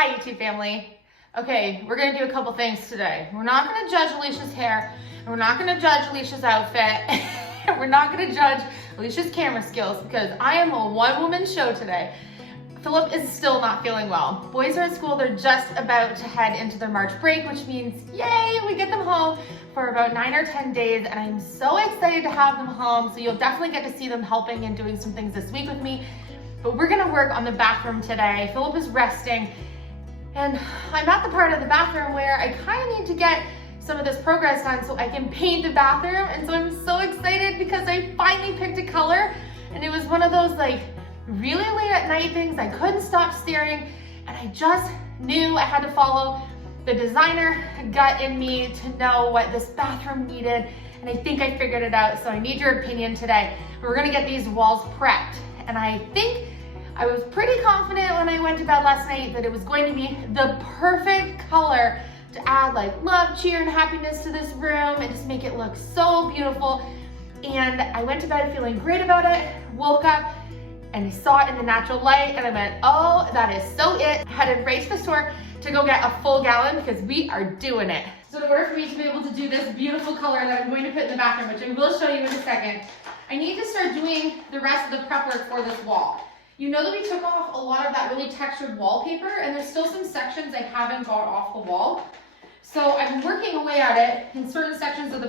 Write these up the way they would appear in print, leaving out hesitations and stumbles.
Hi YouTube family. Okay, we're gonna do a couple things today. We're not gonna judge Alicia's hair, and we're not gonna judge Alicia's outfit, and we're not gonna judge Alicia's camera skills because I am a one-woman show today. Philip is still not feeling well. Boys are at school, they're just about to head into their March break, which means, yay, we get them home for about 9 or 10 days, and I'm so excited to have them home, so you'll definitely get to see them helping and doing some things this week with me. But we're gonna work on the bathroom today. Philip is resting, and I'm at the part of the bathroom where I kind of need to get some of this progress done so I can paint the bathroom. And so I'm so excited because I finally picked a color, and it was one of those like really late at night things. I couldn't stop staring, and I just knew I had to follow the designer gut in me to know what this bathroom needed. And I think I figured it out. So I need your opinion today. We're gonna get these walls prepped. And I think I was pretty confident when I went to bed last night that it was going to be the perfect color to add like love, cheer, and happiness to this room and just make it look so beautiful. And I went to bed feeling great about it, woke up, and I saw it in the natural light, and I went, oh, that is so it. I headed right to the store to go get a full gallon because we are doing it. So in order for me to be able to do this beautiful color that I'm going to put in the bathroom, which I will show you in a second, I need to start doing the rest of the prep work for this wall. You know that we took off a lot of that really textured wallpaper, and there's still some sections I haven't got off the wall. So I'm working away at it in certain sections of the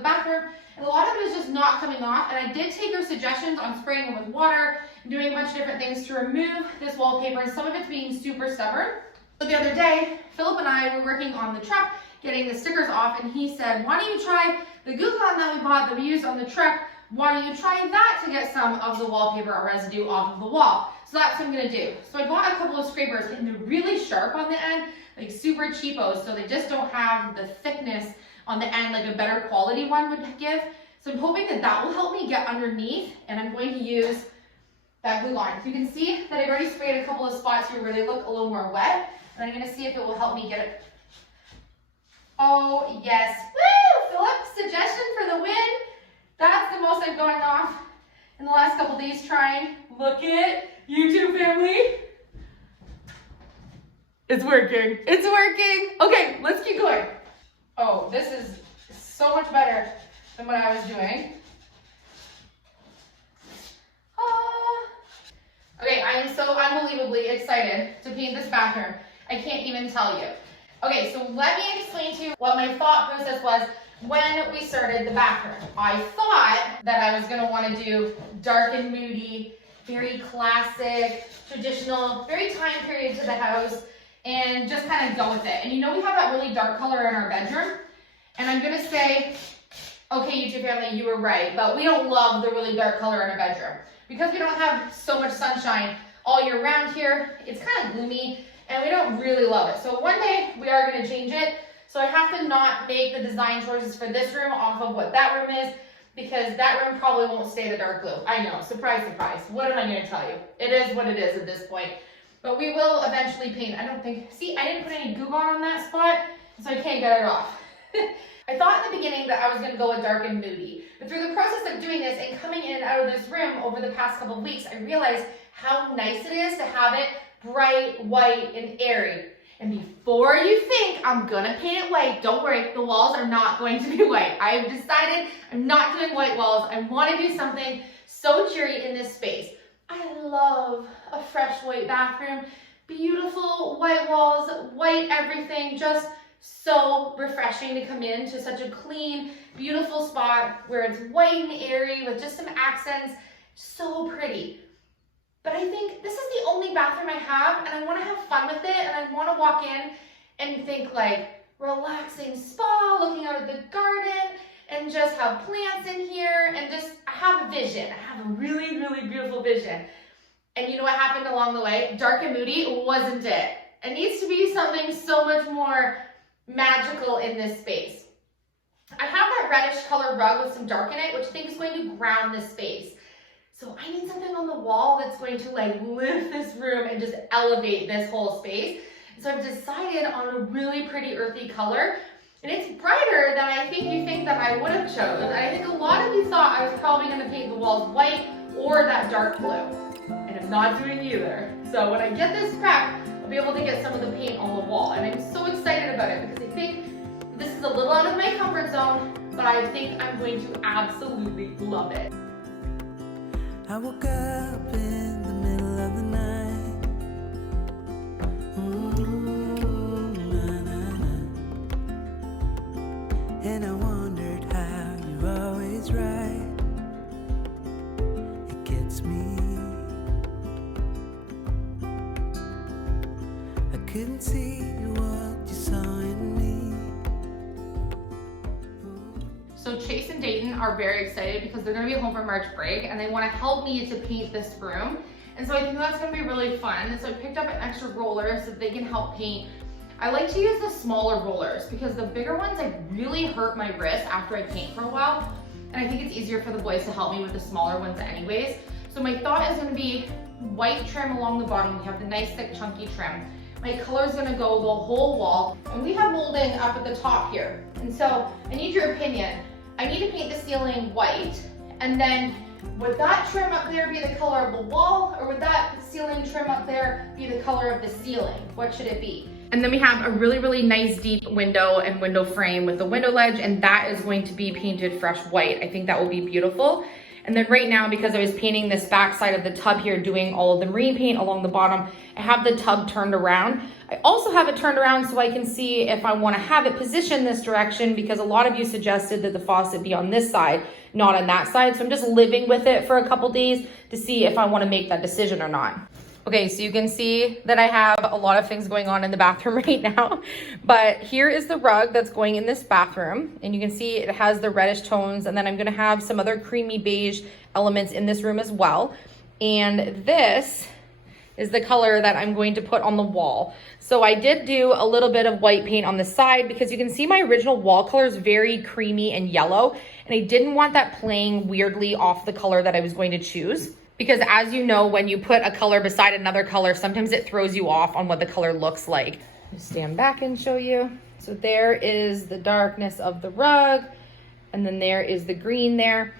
bathroom, and a lot of it is just not coming off. And I did take her suggestions on spraying it with water and doing a bunch of different things to remove this wallpaper, and some of it's being super stubborn. So the other day, Philip and I were working on the truck, getting the stickers off, and he said, why don't you try the glue gun that we bought that we used on the truck? Why don't you try that to get some of the wallpaper or residue off of the wall? So that's what I'm gonna do. So I bought a couple of scrapers, and they're really sharp on the end, like super cheapos, so they just don't have the thickness on the end like a better quality one would give. So I'm hoping that that will help me get underneath, and I'm going to use that glue line. So you can see that I've already sprayed a couple of spots here where they look a little more wet, and I'm gonna see if it will help me get it. Oh yes, woo! Philip's suggestion for the win. That's the most I've gone off in the last couple days trying. Look at YouTube family. It's working. It's working. Okay, let's keep going. Oh, this is so much better than what I was doing. Okay, I am so unbelievably excited to paint this bathroom. I can't even tell you. Okay, so let me explain to you what my thought process was when we started the bathroom. I thought that I was gonna wanna do dark and moody, very classic, traditional, very time period to the house, and just kind of go with it. And you know we have that really dark color in our bedroom, and I'm gonna say, okay, YouTube family, you were right, but we don't love the really dark color in our bedroom. Because we don't have so much sunshine all year round here, it's kind of gloomy, and we don't really love it. So one day we are gonna change it. So I have to not make the design choices for this room off of what that room is, because that room probably won't stay the dark blue. I know, surprise, surprise. What am I gonna tell you? It is what it is at this point. But we will eventually paint. I don't think, see, I didn't put any Goo Gone on that spot, so I can't get it off. I thought in the beginning that I was gonna go with dark and moody, but through the process of doing this and coming in and out of this room over the past couple of weeks, I realized how nice it is to have it bright, white, and airy. And before you think I'm gonna paint it white, don't worry, the walls are not going to be white. I've decided I'm not doing white walls. I wanna do something so cheery in this space. I love a fresh white bathroom, beautiful white walls, white everything, just so refreshing to come into such a clean, beautiful spot where it's white and airy with just some accents, so pretty. But I think this is the only bathroom I have, and I want to have fun with it, and I want to walk in and think like relaxing spa, looking out at the garden, and just have plants in here, and just have a vision. I have a really, really beautiful vision. And you know what happened along the way? Dark and moody wasn't it. It needs to be something so much more magical in this space. I have that reddish color rug with some dark in it, which I think is going to ground this space. So I need something on the wall that's going to like lift this room and just elevate this whole space. So I've decided on a really pretty earthy color, and it's brighter than I think you think that I would have chosen. I think a lot of you thought I was probably gonna paint the walls white or that dark blue. and I'm not doing either. So when I get this prep, I'll be able to get some of the paint on the wall, and I'm so excited about it because I think this is a little out of my comfort zone, but I think I'm going to absolutely love it. I woke up in the middle of the night. And I wondered how you're always right. It gets me. I couldn't see what you saw in me. So Chase and Dayton are very excited because they're gonna be home for March break and they wanna help me to paint this room. And so I think that's gonna be really fun. And so I picked up an extra roller so that they can help paint. I like to use the smaller rollers because the bigger ones like really hurt my wrist after I paint for a while. And I think it's easier for the boys to help me with the smaller ones anyways. So my thought is gonna be white trim along the bottom. We have the nice thick chunky trim. My color is gonna go the whole wall. And we have molding up at the top here. And so I need your opinion. I need to paint the ceiling white, and then would that trim up there be the color of the wall, or would that ceiling trim up there be the color of the ceiling? What should it be? And then we have a really, really nice deep window and window frame with the window ledge, and that is going to be painted fresh white. I think that will be beautiful. And then right now, because I was painting this back side of the tub here, doing all of the marine paint along the bottom, I have the tub turned around. I also have it turned around so I can see if I want to have it positioned this direction, because a lot of you suggested that the faucet be on this side, not on that side. So I'm just living with it for a couple days to see if I want to make that decision or not. Okay, so you can see that I have a lot of things going on in the bathroom right now, but here is the rug that's going in this bathroom, and you can see it has the reddish tones, and then I'm gonna have some other creamy beige elements in this room as well. And this is the color that I'm going to put on the wall. So I did do a little bit of white paint on the side because you can see my original wall color is very creamy and yellow, and I didn't want that playing weirdly off the color that I was going to choose. Because as you know, when you put a color beside another color, sometimes it throws you off on what the color looks like. I'll stand back and show you. So there is the darkness of the rug, and then there is the green there.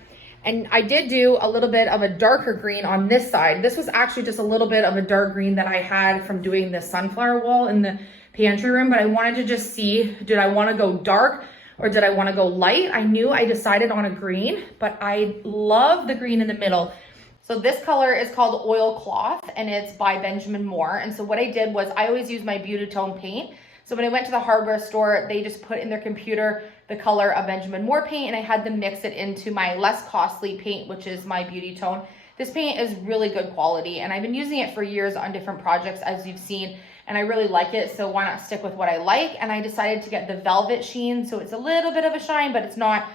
And I did do a little bit of a darker green on this side. This was actually just a little bit of a dark green that I had from doing the sunflower wall in the pantry room, but I wanted to just see, did I want to go dark or did I want to go light? I knew I decided on a green, but I love the green in the middle. So this color is called Oil Cloth, and it's by Benjamin Moore. And so what I did was I always use my Beautitone paint. So when I went to the hardware store, they just put in their computer the color of Benjamin Moore paint, and I had them mix it into my less costly paint, which is my Beautitone. This paint is really good quality, and I've been using it for years on different projects, as you've seen, and I really like it, so why not stick with what I like? And I decided to get the Velvet Sheen, so it's a little bit of a shine, but it's not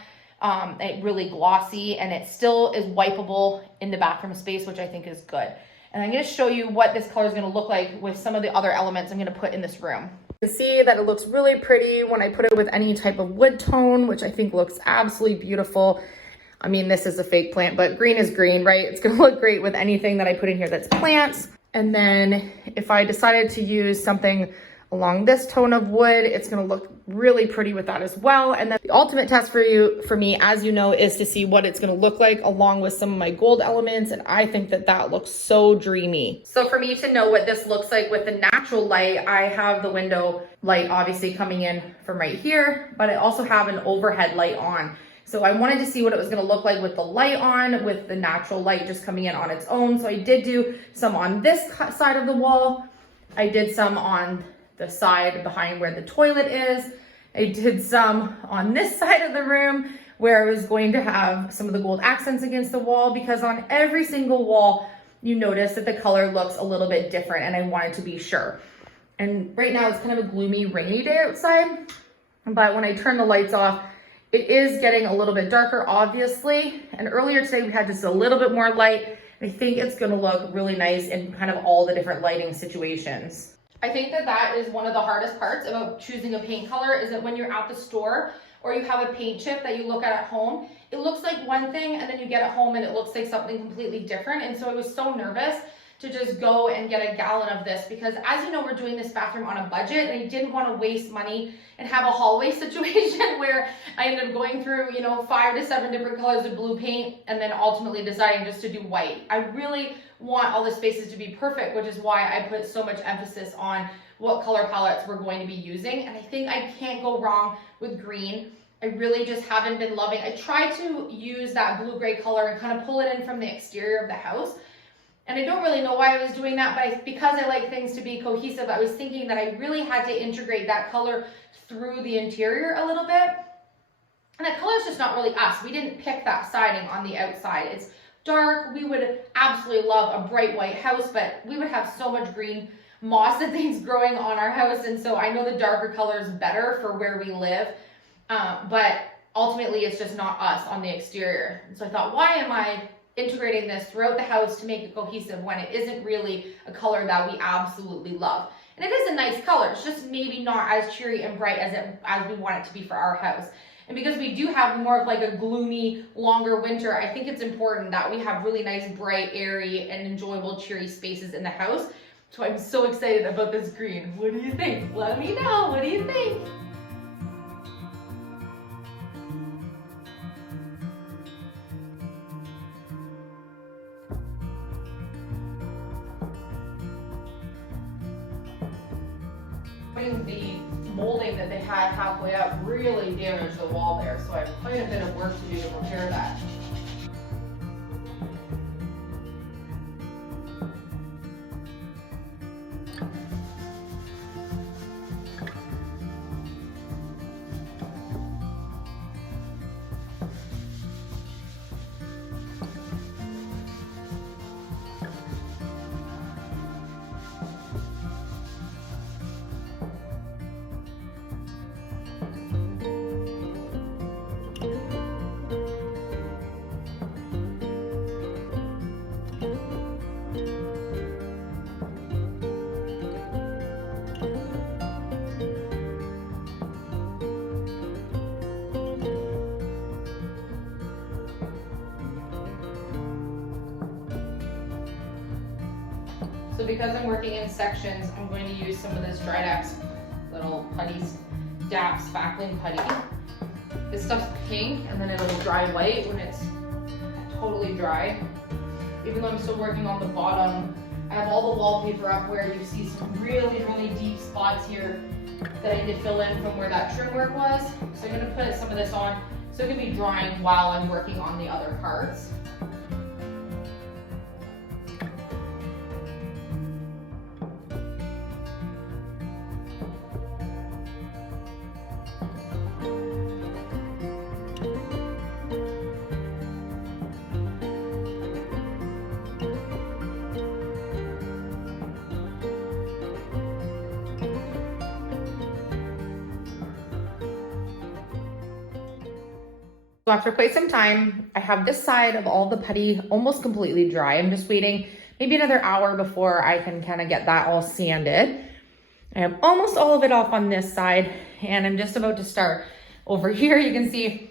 really glossy, and it still is wipeable in the bathroom space, which I think is good. And I'm going to show you what this color is going to look like with some of the other elements I'm going to put in this room. You can see that it looks really pretty when I put it with any type of wood tone, which I think looks absolutely beautiful. I mean, this is a fake plant, but green is green, right? It's going to look great with anything that I put in here that's plants. And then if I decided to use something along this tone of wood, it's going to look really pretty with that as well. And then the ultimate test for me, as you know, is to see what it's going to look like along with some of my gold elements. And I think that that looks so dreamy. So for me to know what this looks like with the natural light, I have the window light obviously coming in from right here, but I also have an overhead light on. So I wanted to see what it was going to look like with the light on, with the natural light just coming in on its own. So I did do some on this side of the wall. I did some on the side behind where the toilet is. I did some on this side of the room where I was going to have some of the gold accents against the wall, because on every single wall you notice that the color looks a little bit different, and I wanted to be sure. And right now it's kind of a gloomy, rainy day outside, but when I turn the lights off, it is getting a little bit darker, obviously. And earlier today we had just a little bit more light. I think it's gonna look really nice in kind of all the different lighting situations. I think that that is one of the hardest parts about choosing a paint color, is that when you're at the store or you have a paint chip that you look at home, it looks like one thing and then you get it home and it looks like something completely different. And so I was so nervous to just go and get a gallon of this, because as you know, we're doing this bathroom on a budget, and I didn't want to waste money and have a hallway situation where I ended up going through, 5 to 7 different colors of blue paint and then ultimately deciding just to do white. I really want all the spaces to be perfect, which is why I put so much emphasis on what color palettes we're going to be using. And I think I can't go wrong with green. I really just haven't been loving. I tried to use that blue-gray color and kind of pull it in from the exterior of the house. And I don't really know why I was doing that, but because I like things to be cohesive, I was thinking that I really had to integrate that color through the interior a little bit. And that color is just not really us. We didn't pick that siding on the outside. It's dark. We would absolutely love a bright white house, but we would have so much green moss and things growing on our house. And so I know the darker color is better for where we live, but ultimately it's just not us on the exterior. And so I thought, why am I integrating this throughout the house to make it cohesive when it isn't really a color that we absolutely love? And it is a nice color. It's just maybe not as cheery and bright as we want it to be for our house. And because we do have more of like a gloomy, longer winter, I think it's important that we have really nice, bright, airy, and enjoyable, cheery spaces in the house. So I'm so excited about this green. What do you think? Let me know. What do you think? The molding that they had halfway up really damaged the wall there, so I have quite a bit of work to do to repair that. So because I'm working in sections, I'm going to use some of this Drydex little putties, DAP spackling putty. This stuff's pink and then it'll dry white when it's totally dry. Even though I'm still working on the bottom, I have all the wallpaper up where you see some really, really deep spots here that I need to fill in from where that trim work was. So I'm gonna put some of this on so it can be drying while I'm working on the other parts. So after quite some time, I have this side of all the putty almost completely dry. I'm just waiting maybe another hour before I can kind of get that all sanded. I have almost all of it off on this side, and I'm just about to start over here. You can see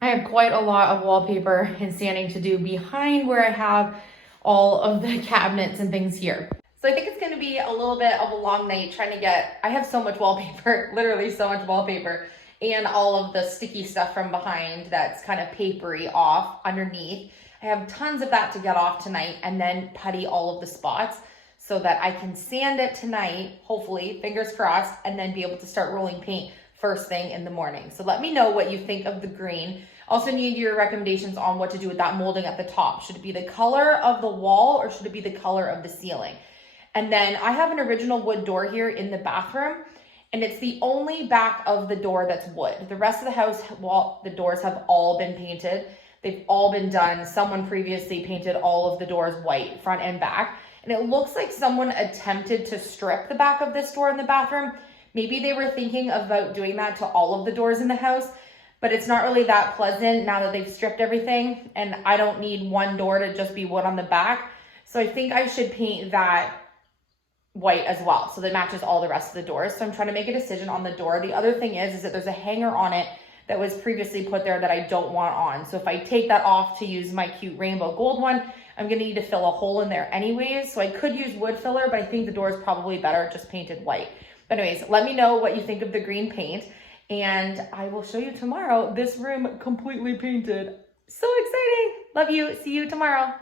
I have quite a lot of wallpaper and sanding to do behind where I have all of the cabinets and things here. So I think it's going to be a little bit of a long night trying to get, I have so much wallpaper, literally so much wallpaper, and all of the sticky stuff from behind that's kind of papery off underneath. I have tons of that to get off tonight and then putty all of the spots so that I can sand it tonight, hopefully, fingers crossed, and then be able to start rolling paint first thing in the morning. So let me know what you think of the green. Also need your recommendations on what to do with that molding at the top. Should it be the color of the wall or should it be the color of the ceiling? And then I have an original wood door here in the bathroom, and it's the only back of the door that's wood. The rest of the house, the doors have all been painted. They've all been done. Someone previously painted all of the doors white, front and back. And it looks like someone attempted to strip the back of this door in the bathroom. Maybe they were thinking about doing that to all of the doors in the house, but it's not really that pleasant now that they've stripped everything. And I don't need one door to just be wood on the back. So I think I should paint that white as well, so that matches all the rest of the doors. So I'm trying to make a decision on the door. The other thing is that there's a hanger on it that was previously put there that I don't want on. So if I take that off to use my cute rainbow gold one, I'm gonna need to fill a hole in there anyways. So I could use wood filler, but I think the door is probably better just painted white. But anyways, let me know what you think of the green paint, and I will show you tomorrow this room completely painted. So exciting. Love you. See you tomorrow.